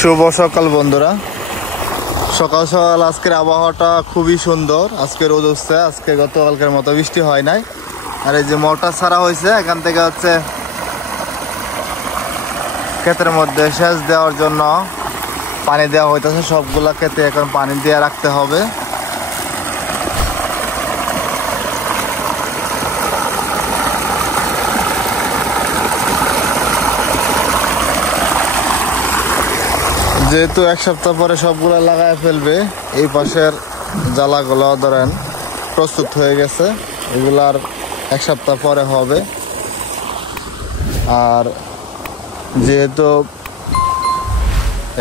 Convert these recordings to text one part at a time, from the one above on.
শুভ সকাল বন্ধুরা। সকাল সকাল আজকের আবহাওয়াটা খুবই সুন্দর। আজকে রোদ উঠছে, আজকে গতকালকের মতো বৃষ্টি হয় নাই। আর এই যে মোটর ছাড়া হয়েছে, এখান থেকে হচ্ছে ক্ষেতের মধ্যে সেচ দেওয়ার জন্য পানি দেওয়া হইতেছে। সবগুলা ক্ষেতে এখন পানি দিয়ে রাখতে হবে। যেহেতু এক সপ্তাহ পরে সবগুলা লাগায় ফেলবে, এই পাশের জ্বালাগুলো ধরেন প্রস্তুত হয়ে গেছে, এগুলার এক সপ্তাহ পরে হবে। আর যেহেতু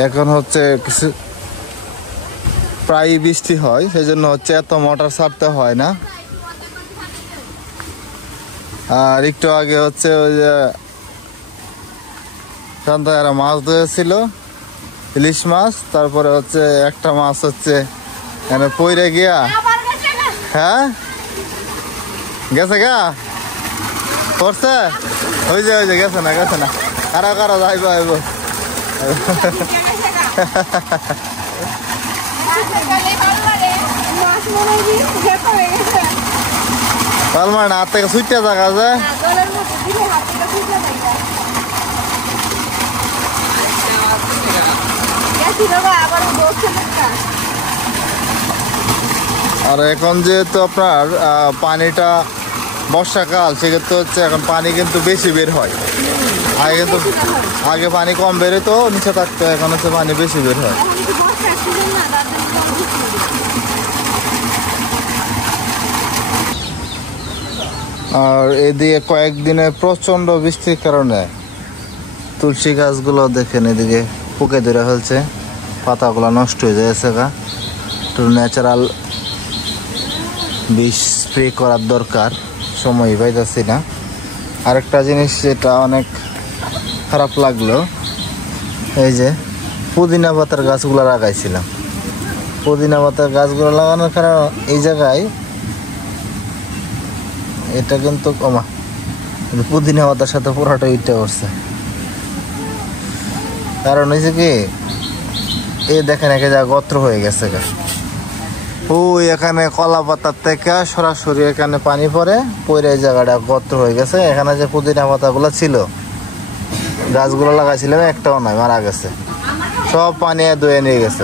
এখন হচ্ছে কিছু প্রায় বৃষ্টি হয়, সেই জন্য হচ্ছে এত মোটর ছাড়তে হয় না। আর একটু আগে হচ্ছে ওই যে সন্ধ্যায় মাছ ধরেছিল, ইলিশ মাছ। তারপরে হচ্ছে একটা মাছ হচ্ছে এখানে পইরে গিয়া, হ্যাঁ গেছে গা পড়ছে, ওই যে গেছে না কারা কারা যাইব আইব। পালমার না হাত থেকে ছুটতে থাকা যায়। আর এখন যেহেতু আপনার পানিটা বর্ষাকাল, সেক্ষেত্রে হচ্ছে এখন পানি কিন্তু বেশি বের হয়। আগে পানি কম বেরোতো, নিচে থাকতো, এখন হচ্ছে পানি বেশি বের হয়। আর এদিকে কয়েকদিনে প্রচন্ড বৃষ্টির কারণে তুলসী গাছগুলো দেখেন এদিকে পোকে ধরে ফেলছে, পাতাগুলো নষ্ট হয়ে যাচ্ছে। একটু ন্যাচারাল বিষ স্প্রে করার দরকার, সময় পাইতেছি না। আরেকটা জিনিস যেটা অনেক খারাপ লাগলো, এই যে পুদিনা পাতার গাছগুলো লাগাইছিলাম। পুদিনা পাতার গাছগুলো লাগানোর কারণ এই জায়গায় এটা কিন্তু কমা পুদিনা পাতার সাথে পুরোটা ইটে উঠছে। কারণ হয়েছে কি, এই দেখেন একে যা গত্র হয়ে গেছে। ওই এখানে কলা পাতার থেকে সরাসরি এখানে পানি পড়ে এই জায়গাটা গত্র হয়ে গেছে। এখানে যে পুদিনা পাতাগুলো ছিল, গাছগুলো লাগাইছিলাম, একটাও নয়, মারা গেছে, সব পানি ধুয়ে নিয়ে গেছে।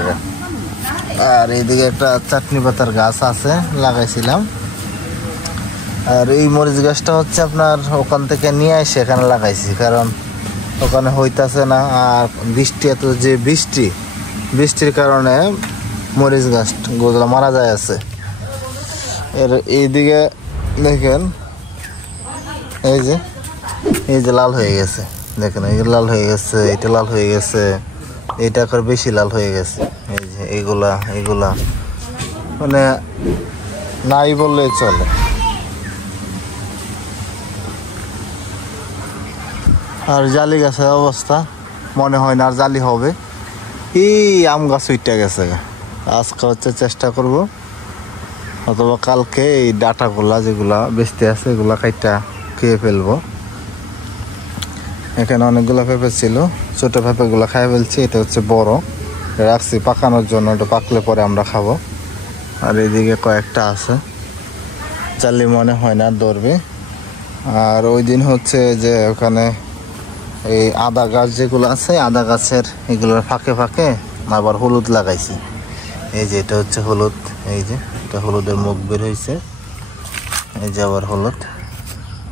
আর এইদিকে একটা চাটনি পাতার গাছ আছে, লাগাইছিলাম। আর এই মরিচ গাছটা হচ্ছে আপনার ওখান থেকে নিয়ে এসে এখানে লাগাইছি, কারণ ওখানে হইতাছে না। আর বৃষ্টি, এত যে বৃষ্টির কারণে মরিচ গাছগুলো মারা যায় আছে। এর এইদিকে দেখেন এই যে লাল হয়ে গেছে, দেখেন এই লাল হয়ে গেছে, এটা লাল হয়ে গেছে, এটা আবার বেশি লাল হয়ে গেছে। এই যে এইগুলা মানে নাই বললেই চলে। আর জালি গাছের অবস্থা মনে হয় না আর জালি হবে। এই আম গাছ উইটা গেছে। আজকে হচ্ছে চেষ্টা করব, অথবা কালকে এই ডাটাগুলা যেগুলা বেচতে আছে এগুলা কাইটা খেয়ে ফেলবো। এখানে অনেকগুলো পেঁপে ছিল, ছোট পেঁপেগুলো খাই ফেলছি। এটা হচ্ছে বড়, রাখছি পাকানোর জন্য, এটা পাকলে পরে আমরা খাবো। আর এদিকে কয়েকটা আছে, জালি মনে হয় না ধরবে। আর ওই দিন হচ্ছে যে ওখানে এই আদা গাছ যেগুলো আছে, আদা গাছের এগুলোর ফাঁকে ফাঁকে আবার হলুদ লাগাইছি। এই যে এটা হচ্ছে হলুদ, এই যে এটা হলুদের মুখ বের হয়েছে। এই যে আবার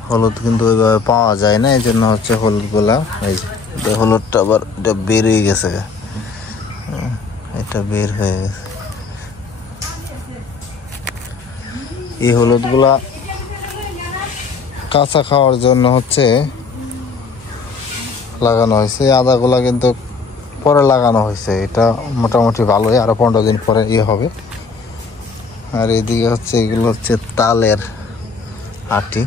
হলুদ কিন্তু ওইভাবে পাওয়া যায় না, এই জন্য হচ্ছে হলুদগুলা, এই যে হলুদটা আবার এটা বের হয়ে গেছে, এটা বের হয়ে গেছে। এই হলুদগুলা কাঁচা খাওয়ার জন্য হচ্ছে লাগানো হয়েছে। আদাগুলা কিন্তু পরে লাগানো হয়েছে, এটা মোটামুটি ভালোই, আরো 15 দিন পরে হবে। আর এদিকে হচ্ছে এগুলো হচ্ছে তালের আটি,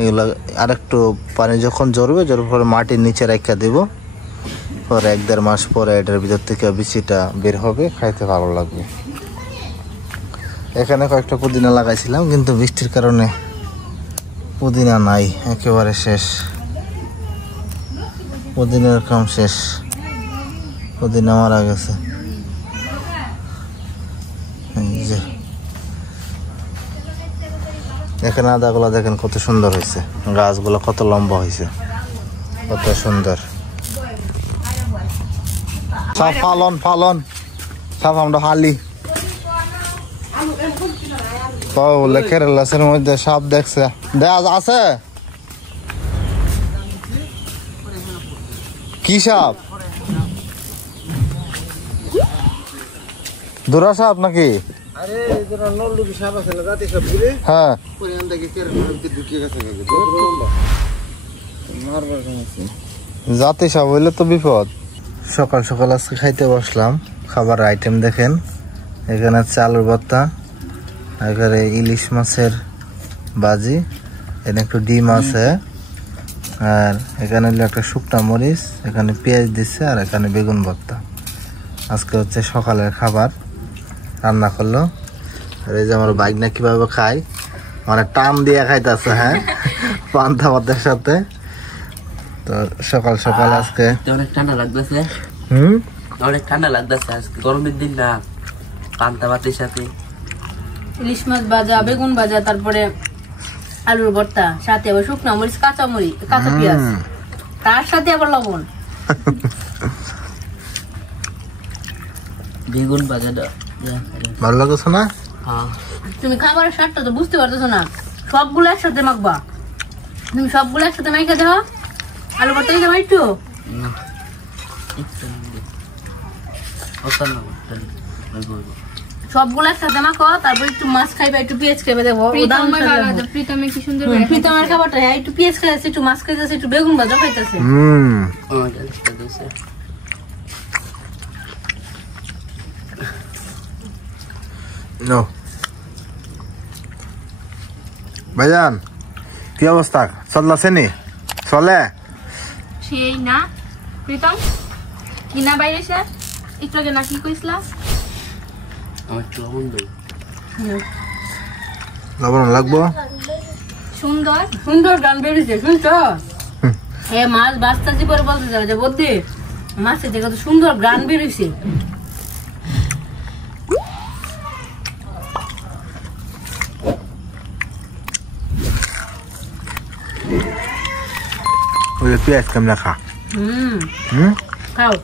এগুলো আরেকটু পানি যখন ঝরবে পরে মাটির নিচে রেখে দেব, পরে 1-1.5 মাস পরে এটার ভিতর থেকে বিচিটা বের হবে, খাইতে ভালো লাগবে। এখানে কয়েকটা পুদিনা লাগাইছিলাম, কিন্তু বৃষ্টির কারণে পুদিনা নাই, একেবারে শেষ, পুদিনার কাম শেষ। পুদিনা মারা গেছে। এই যে এখানে আদাগুলো দেখেন কত সুন্দর হয়েছে, গাছগুলো কত লম্বা হয়েছে, কত সুন্দর। সাপ ফালন ফালন সাপ আমরা হালি লেখের লাসের মধ্যে সাপ দেখছে আছে। কি সাপ? দুরা সাপ নাকি? হ্যাঁ জাতি সাপ হইলে তো বিপদ। সকাল সকাল আজকে খাইতে বসলাম, খাবার আইটেম দেখেন, এখানে চালুর ভর্তা, এখানে ইলিশ মাছের বাজি, এখানে একটু ডিম আছে, আর এখানে একটা শুকনা মরিচ, এখানে পেঁয়াজ দিচ্ছে, আর এখানে বেগুন ভর্তা। আজকে হচ্ছে সকালের খাবার রান্না করলো। আর এই যে আমার বাইক না কিভাবে খাই, মানে টান দিয়ে খাইতেছে। হ্যাঁ পান্তা ভাতের সাথে। তো সকাল সকাল আজকে অনেক ঠান্ডা লাগতেছে। অনেক ঠান্ডা লাগতেছে আজকে, গরমের দিন না। পান্তা ভাতের সাথে ইলিশ মাছ ভাজা, বেগুন ভাজা, তারপরে আলুর ভর্তা, সাথে আবার শুকনো মরিচ, কাঁচা পেঁয়াজ, তার সাথে আবার লবণ। বেগুন ভাজাটা ভালো লাগছে না? তুমি খাবারের স্বাদটা তো বুঝতে পারতেছো না, সবগুলো একসাথে মাখবা। তুমি সবগুলো একসাথে মাইখা দাও। আলু ভর্তা দিতে পারি একটু, সবগুলো একসাথে মাখো, তারপর একটু মাছ খাইবা, একটু পেঁয়াজ খাইবা। দেখো প্রীতমের কি সুন্দর, প্রীতমের খাবারটা, হ্যাঁ একটু পেঁয়াজ খাইতেছে, একটু মাছ খাইতেছে, একটু বেগুন ভাজা খাইতেছে। ভাইজান কি অবস্থা? চলছে নি? চলে সেই না প্রীতম কিনা বাইরে স্যার একটু আগে না কি কইছিলা? আমার লবণ দেই, লবণ লাগবো। সুন্দর সুন্দর গান বেরিয়েছে, শুনছো? হ্যাঁ মাছ বাস্তাছি পরে বলতে যাবে যে বদ্দি মাছের দেখে তো সুন্দর গান বেরিয়েছে। পেঁয়াজ কেমন খা? খাও।